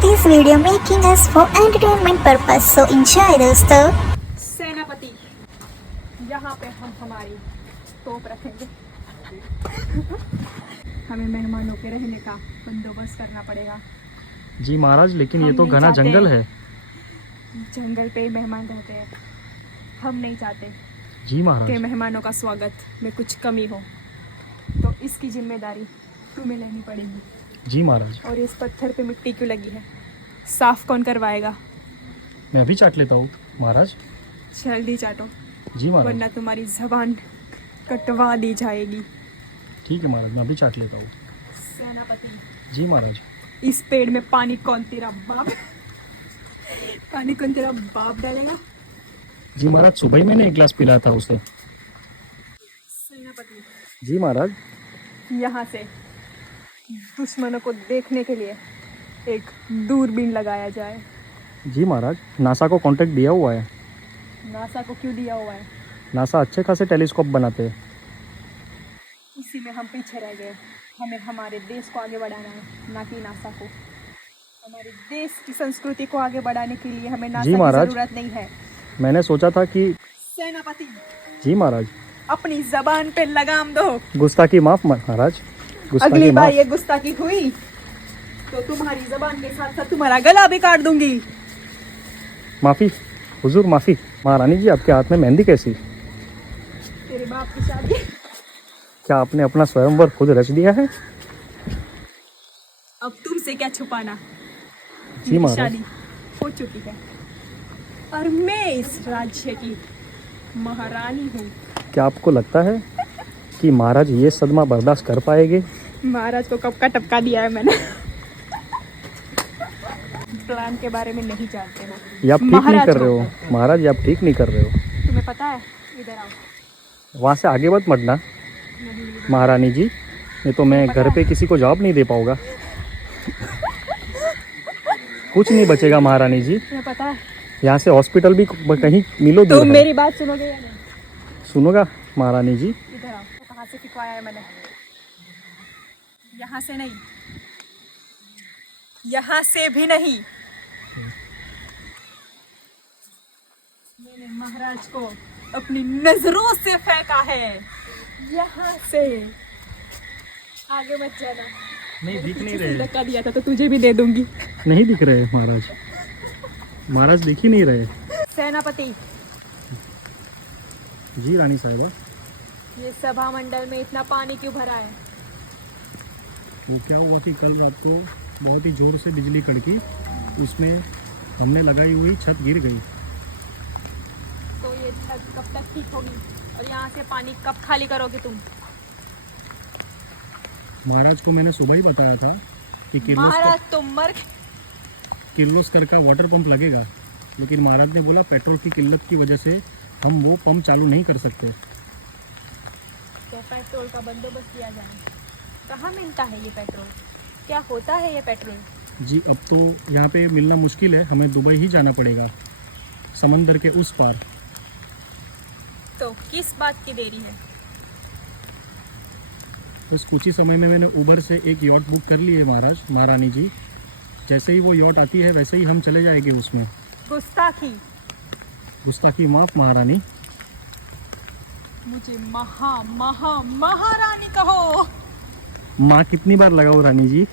This video making us for entertainment purpose, so enjoy दोस्तों। सेनापति, यहाँ पे हम हमारी तोप रखेंगे। हमें मेहमानों के रहने का बंदोबस्त करना पड़ेगा। जी महाराज, लेकिन ये तो घना जंगल है। जंगल पे ही मेहमान रहते हैं। हम नहीं चाहते जी महाराज कि मेहमानों का स्वागत में कुछ कमी हो, तो इसकी जिम्मेदारी तुम्हें लेनी पड़ेगी। जी महाराज। और इस पत्थर पे मिट्टी क्यों लगी है, साफ कौन करवाएगा? मैं अभी चाट लेता हूँ महाराज। जल्दी चाटो, जी महाराज। वरना तुम्हारी जबान कटवा दी जाएगी। ठीक है महाराज, मैं अभी चाट लेता हूँ। सेनापति जी महाराज। इस पेड़ में पानी कौन तेरा बाप पानी कौन तेरा बाप डालेगा? जी महाराज, सुबह ही मैंने एक गिलास पिलाया था उसे। सेनापति, जी महाराज। यहाँ से दुश्मनों को देखने के लिए एक दूरबीन लगाया जाए। जी महाराज, नासा को कांटेक्ट दिया हुआ है। नासा को क्यों दिया हुआ है? नासा अच्छे खासे टेलीस्कोप बनाते हैं। इसी में हम पीछे रह गए। हमें हमारे देश को आगे बढ़ाना है, ना कि नासा को। हमारे देश की संस्कृति को आगे बढ़ाने के लिए हमें नासा जी की महाराज। जरूरत नहीं है। मैंने सोचा था कि सेनापति, जी महाराज। अपनी जबान पे लगाम दो। गुस्ताखी माफ महाराज। गुस्ताखी अगली बार माफ। ये गुस्ताखी हुई तो तुम्हारी जबान के साथ साथ तुम्हारा गला भी काट दूंगी। माफी हुजूर, माफी। महारानी जी, आपके हाथ में मेहंदी कैसी? तेरे बाप की शादी। क्या आपने अपना स्वयंवर खुद रच दिया है? अब तुमसे क्या छुपाना? जी मेरी महाराज। शादी हो चुकी है और मैं इस राज्य की महारानी हूँ। क्या आपको लगता है कि महाराज ये सदमा बर्दाश्त कर पाएंगे? महाराज को कब का टपका दिया है मैंने। प्लान के बारे में नहीं जानते हो। ये आप ठीक नहीं महाराज कर रहे हो महाराज, ये आप ठीक नहीं कर रहे हो। तुम्हें पता है? इधर आओ। वहाँ से आगे मत बढ़ना महारानी जी, नहीं तो मैं घर पे किसी को जवाब नहीं दे पाऊंगा। कुछ नहीं बचेगा महारानी जी। तुम्हें पता है? यहाँ से हॉस्पिटल भी कहीं मिलो दूर तुम है। मेरी बात सुनोगे या नहीं? सुनोगा महारानी जी। इधर आओ। तो कहाँ से सिखवाया है मैंने? यहाँ से नहीं, यहाँ से भी नहीं। मैंने महाराज को अपनी नजरों से फेंका है। यहाँ से आगे मत जाना। नहीं दिख नहीं पीछे से रहे। धक्का दिया था तो तुझे भी दे दूंगी। नहीं दिख रहे महाराज। महाराज दिख ही नहीं रहे। सेनापति, जी रानी साहिबा। ये सभा मंडल में इतना पानी क्यों भरा है? वो क्या हुआ कि कल रात को बहुत ही जोर से बिजली कड़की, उसमें हमने लगाई हुई छत गिर गई। तो ये छत कब तक ठीक होगी और यहाँ से पानी कब खाली करोगे तुम? महाराज को मैंने सुबह ही बताया था कि महाराज तुम मर गए। किर्लोस्कर का वाटर पंप लगेगा, लेकिन महाराज ने बोला पेट्रोल की किल्लत की वजह से हम वो पंप चालू नहीं कर सकते। तो पेट्रोल का बंदोबस्त किया जाए। कहाँ मिलता है ये पेट्रोल? क्या होता है ये पेट्रोल? जी अब तो यहाँ पे मिलना मुश्किल है, हमें दुबई ही जाना पड़ेगा, समंदर के उस पार। तो किस बात की देरी है? बस कुछ ही समय में मैंने उबर से एक यॉट बुक कर ली है महाराज, महारानी जी। जैसे ही वो यॉट आती है वैसे ही हम चले जाएंगे उसमें। गुस्ताखी। गुस्ताखी माफ महारानी। मुझे महारानी कहो। माँ कितनी बार लगाओ रानी जी?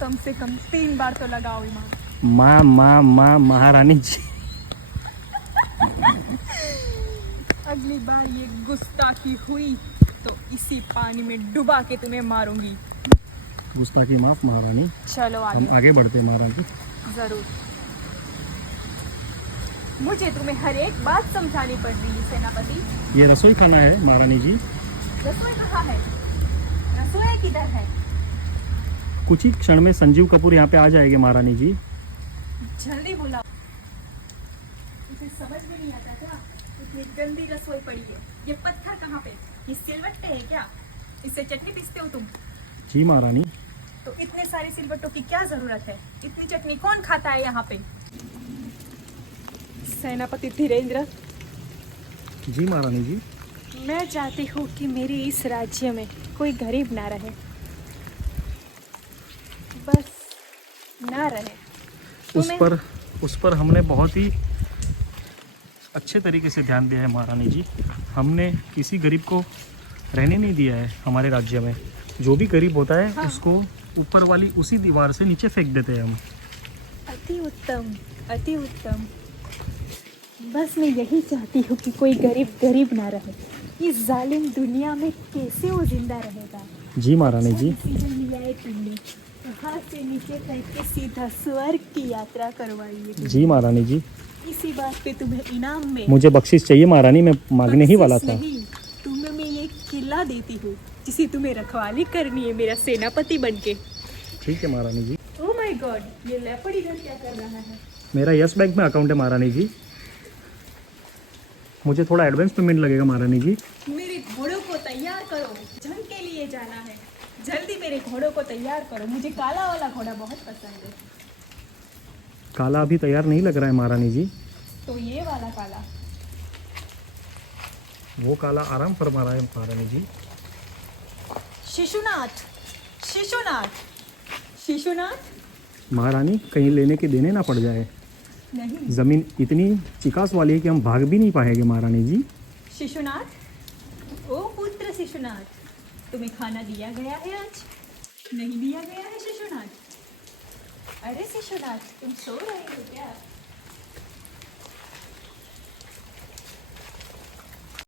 कम से कम 3 बार तो लगाओ माँ। माँ माँ माँ महारानी जी। अगली बार ये गुस्ताखी हुई तो इसी पानी में डुबा के तुम्हें मारूंगी। गुस्ताखी माफ महारानी। चलो हम आगे। आगे बढ़ते हैं महारानी। जरूर। मुझे तुम्हें हर एक बात समझानी पड़ रही है सेनापति। ये रसोई खाना है महारानी जी। रसोई कहाँ है? रसोई किधर है? कुछ ही क्षण में संजीव कपूर यहाँ पे आ जाएंगे महारानी जी। जल्दी बुलाओ। उसे समझ में नहीं आता क्या? इतनी गंदी रसोई पड़ी है। ये पत्थर कहाँ पे? ये सिलवट्टे है क्या? इससे चटनी पीसते हो तुम? जी महारानी। तो इतने सारे सिलवट्टों की क्या जरूरत है? इतनी चटनी कौन खाता है यहाँ पे? सेनापति धीरेन्द्र, जी महारानी जी। मैं चाहती हूँ कि मेरे इस राज्य में कोई गरीब ना रहे। ना रहे। उस पर हमने बहुत ही अच्छे तरीके से ध्यान दिया है महारानी जी। हमने किसी गरीब को रहने नहीं दिया है हमारे राज्य में। जो भी गरीब होता है हाँ। उसको ऊपर वाली उसी दीवार से नीचे फेंक देते हैं हम। अति उत्तम, अति उत्तम। बस मैं यही चाहती हूँ कि कोई गरीब गरीब ना रहे। इस जालिम दुनिया में कैसे वो जिंदा रहेगा। जी महारानी जी। डिसीजन लिया है तुमने, वहाँ से नीचे फेंक के सीधा स्वर्ग की यात्रा करवाई है। जी महारानी जी। इसी बात पे तुम्हें इनाम में मुझे बख्शिश चाहिए महारानी, मैं मांगने ही वाला था। नहीं, तुम्हें मैं ये किला देती हूँ जिसे तुम्हें रखवाली करनी है मेरा सेनापति बनके। ठीक है महारानी जी। ओह माय गॉड, ये लेपर्ड इधर क्या कर रहा है? मेरा यस बैंक में अकाउंट है महारानी जी। मुझे थोड़ा एडवांस पेमेंट लगेगा महारानी जी। मेरे घोड़ों को तैयार करो, जंग के लिए जाना है। जल्दी मेरे घोड़ों को तैयार करो, मुझे काला वाला घोड़ा बहुत पसंद है। काला अभी तैयार नहीं लग रहा है महारानी जी। तो ये वाला काला। वो काला आराम फरमा रहा है महारानी जी। शिशुनाथ, शिशुनाथ, शिशुनाथ। महारानी कहीं लेने के देने ना पड़ जाए। नहीं, ज़मीन इतनी चिकास वाली है कि हम भाग भी नहीं पाएंगे महारानी जी। शिशुनाथ, ओ पुत्र शिशुनाथ, तुम्हें खाना दिया गया है आज? नहीं दिया गया है शिशुनाथ? अरे शिशुनाथ, तुम सो रहे हो क्या?